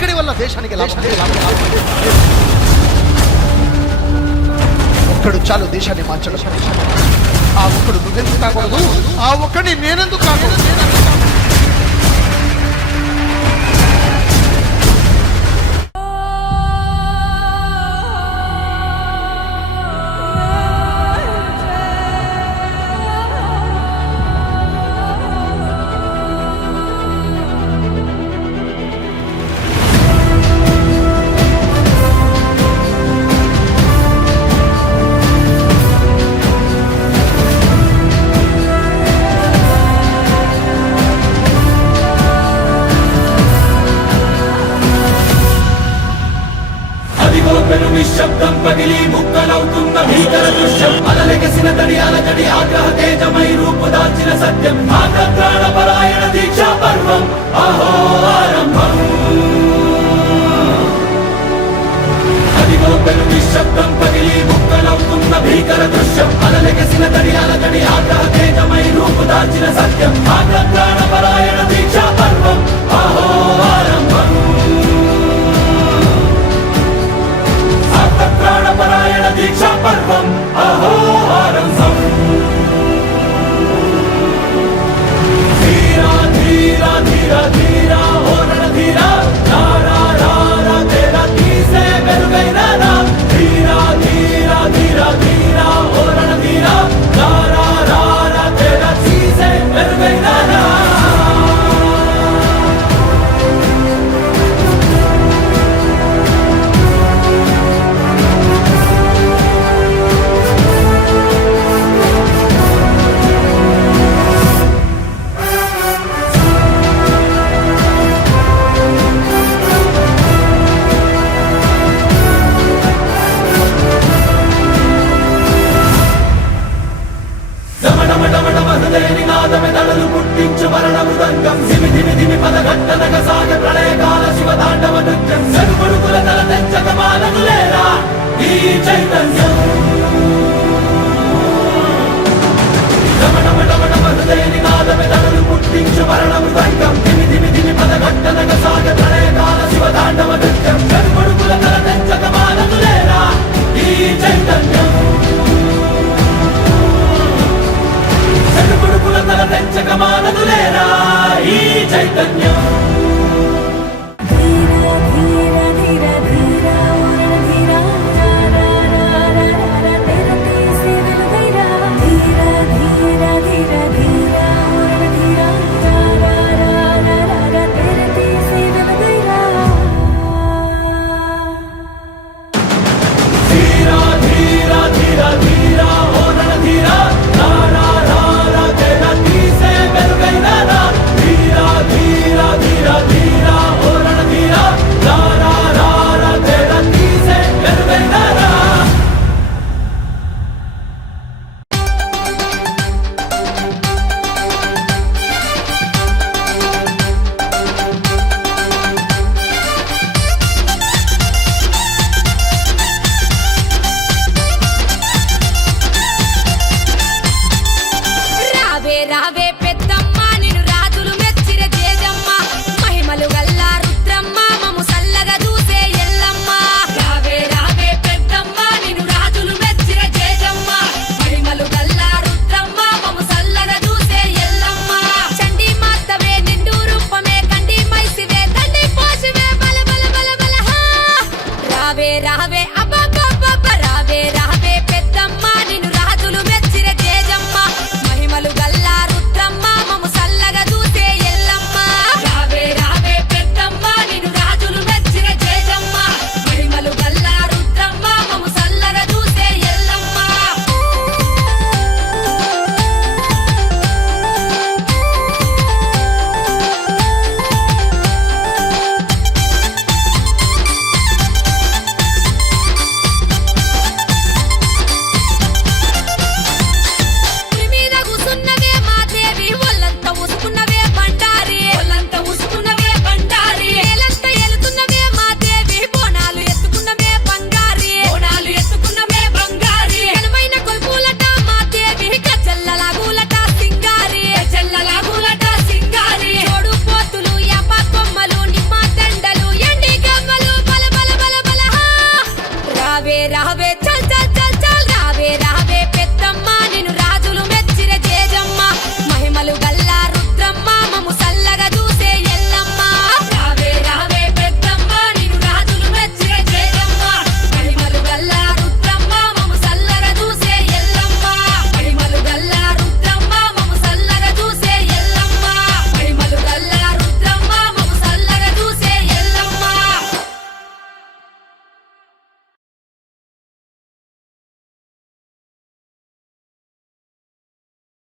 ఒక్కడి వల్ల దేశానికి ఒక్కడు చాలు దేశాన్ని మార్చడం. ఆ ఒక్కడు నువ్వెందుకు కాకూడదు? ఆ ఒక్కడిని నేనెందుకు కాకూడదు? నిశ్శబ్దం పగిలి ముక్కలవుతున్న భీకర దృశ్యం, అలలెగసిన తడి అలజడి ఆగ్రహ తేజమై రూపుదాల్చిన సత్యం, ఆగ్రహ పరాయణ దీక్షా పర్వం అహో ఆరంభం. అదిగో పెను నిశ్శబ్దం పగిలి ముక్కలవుతున్న భీకర దృశ్యం, అలలెగసిన తడి అలజడి ఆగ్రహ తేజమై రూపుదాల్చిన సత్యం, ఆగ్రహ పరాయణ దీక్షా పర్వం అహో ఆరంభం. ప్రాణపరాయణ దీక్షా పర్వం అహో ఆరంభం. ధీరా ధీరా ధీరా ధీరా ఓరణ ధీరా రారా రారా తేరా తీసే వెలుగైనా రా. ధీరా ధీరా ధీరా ధీరా ఓరణ ధీరా రారా రారా తేరా తీసే వెలుగైనా రా. నినాదమెదళలు పుట్టించు మరణ మృదంగం, ధిమి ధిమి ధిమి పదఘట్టనగ సాగ ప్రళయకాల శివతాండవ నృత్యం, సరుకొడుకుల తల తెంచక మానదులేరా ఈ చైతన్యం. హృదయ నినాదమెదళలు పుట్టించు మరణ మృదంగం, ధిమి ధిమి ధిమి పదఘట్టనగ సాగ ప్రళయకాల శివతాండవ నృత్యం, సరుకొడుకుల తల తెంచక మానదులేరా ఈ చైతన్యం. తల తెంచక మానదులేరా ఈ చైతన్యం. రావే